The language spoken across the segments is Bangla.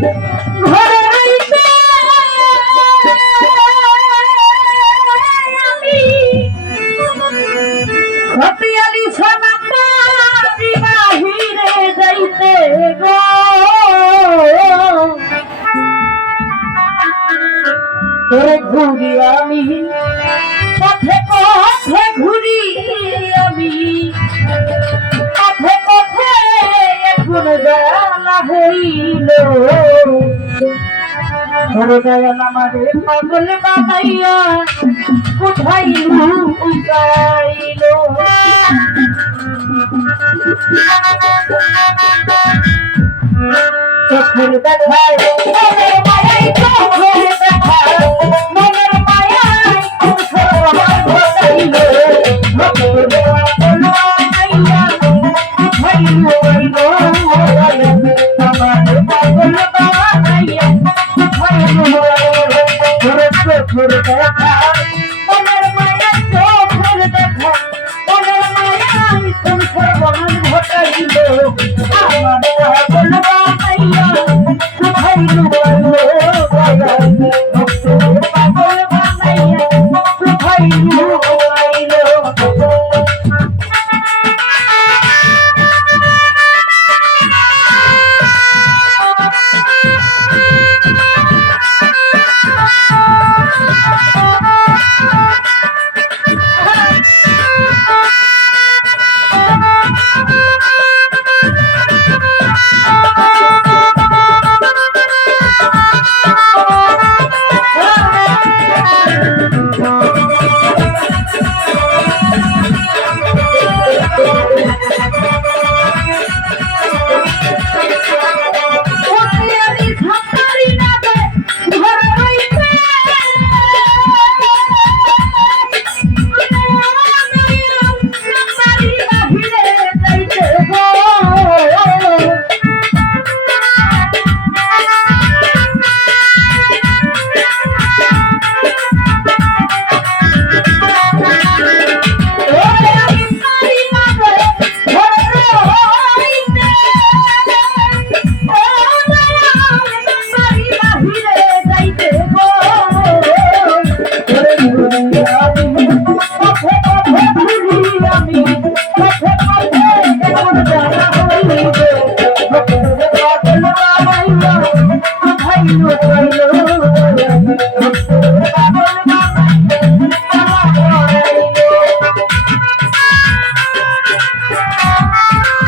Thank you. হইল ধরে গেল মনের মায়ায় I'm not going to go. I'm Ha ha ha!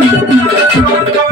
なるほど!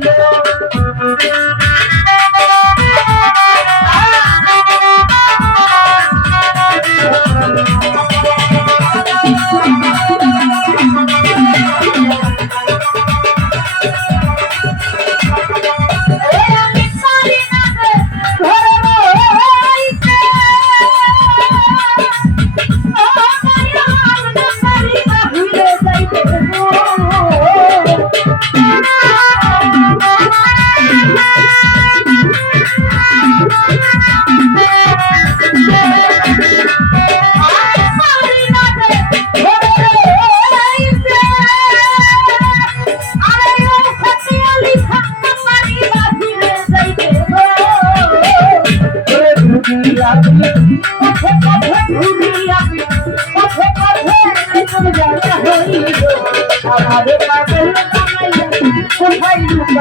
কোথায়